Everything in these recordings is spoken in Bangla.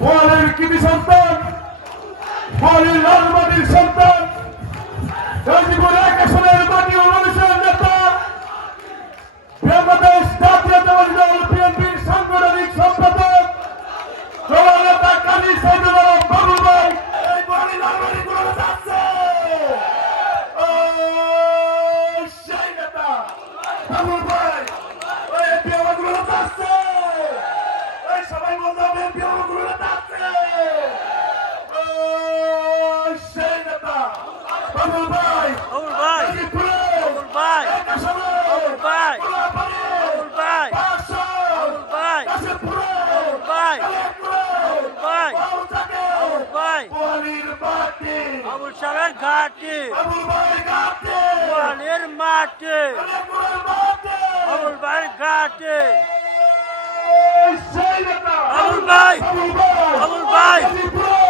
বোয়ালের কৃতি সন্তান, বোয়ালের লাল মাটির সন্তান, গাজীপুর এক আসনের মাটি ও মানুষের নেতা, বাংলাদেশ জাতীয়তাবাদী দল বিএনপির সাংগঠনিক সম্পাদক জননেতা কাজী সাইদুল আলম বাবুল ভাই। এই বোয়ালি লাল মাটি গুলো যাচ্ছে সেই নেতা বাবুল ভাই। ওই এমপি আমাগুলো যাচ্ছে, ওই সবাই বললাম এমপি আমাগুলো যাচ্ছে সেই নেতা বাবুল ভাই। বাবুল ভাই, বাবুল ভাই, বাবুল ভাই, বাবুল ভাই, বাবুল ভাই, বাবুল ভাই, বাবুল ভাই, বাবুল ভাই, বোয়ালির মাটি, বাবুল সাহেবের ঘাটে, বাবুল ভাই ঘাটে, বোয়ালের মাঠে, বোয়ালির মাটি, বাবুল ভাইয়ের ঘাটে, সেই নেতা বাবুল ভাই, বাবুল ভাই,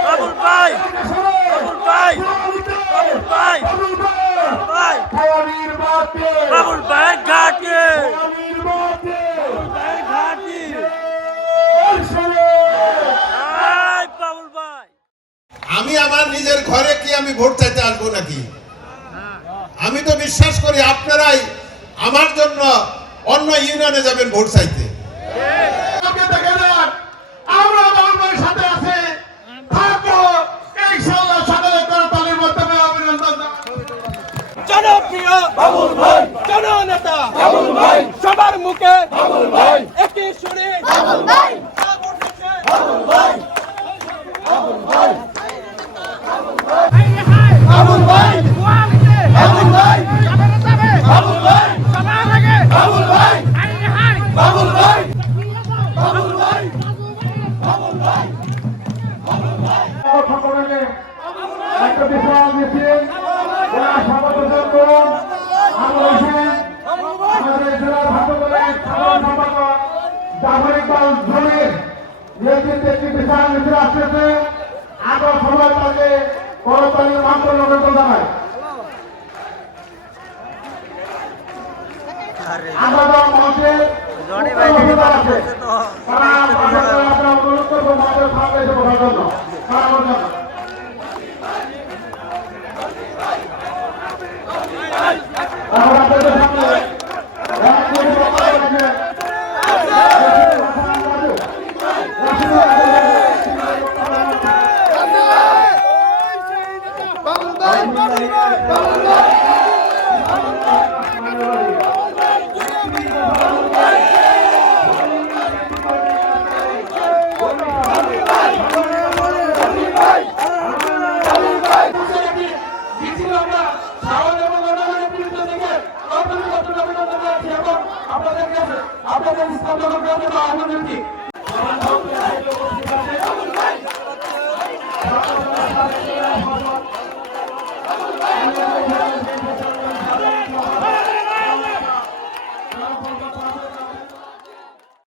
বাবুল ভাই, বাবুল ভাই, বাবুল ভাই, বাবুল ভাই, বাবুল ভাই, ভাই, বোয়ালির মাটি, বাবুল ভাইয়ের ঘাটে, বোয়ালির মাটি, বাবুল ভাইয়ের ঘাটে, এই বাবুল ভাই। আমি আমার নিজের ঘরে কি আমি ভোট চাইতে আসবো নাকি? আমি তো বিশ্বাস করি আপনারাই আমার জন্য অন্য ইউনিয়নে যাবেন ভোট চাইতে। আমরা বাবুল ভাইয়ের সাথে আছি, থাকবো ইনশাআল্লাহ। সকলে করতালির মাধ্যমে অভিনন্দন জানাই। জনপ্রিয় বাবুল ভাই, জননেতা বাবুল ভাই, সবার মুখে বাবুল ভাই, একই সুরে বাবুল ভাই, বাবুল ভাই, বাবুল ভাই, বাবুল ভাই, বাবুল ভাই, বাবুল ভাই, বাবুল ভাই, বাবুল ভাই, বাবুল ভাই, সকলকে একটা বিশাল মিছিল যারা স্বাগত জানান। আমরা হোসেন আমাদের জেলা ভাগ্যবলের সাধারণ সম্পাদক জাফর ইকবাল জলির নেতৃত্বে একটি বিশাল মিছিল আসতেছে। আগে সবাই তাকে করতালির মাধ্যমে অভিনন্দন জানাই। আমরা মঞ্চে আছে তারা আপনারা অনুরোধ করবো আমাদের সামনে এসে বসার জন্য। আপনাদের সামনে আপনাদের ইসলাম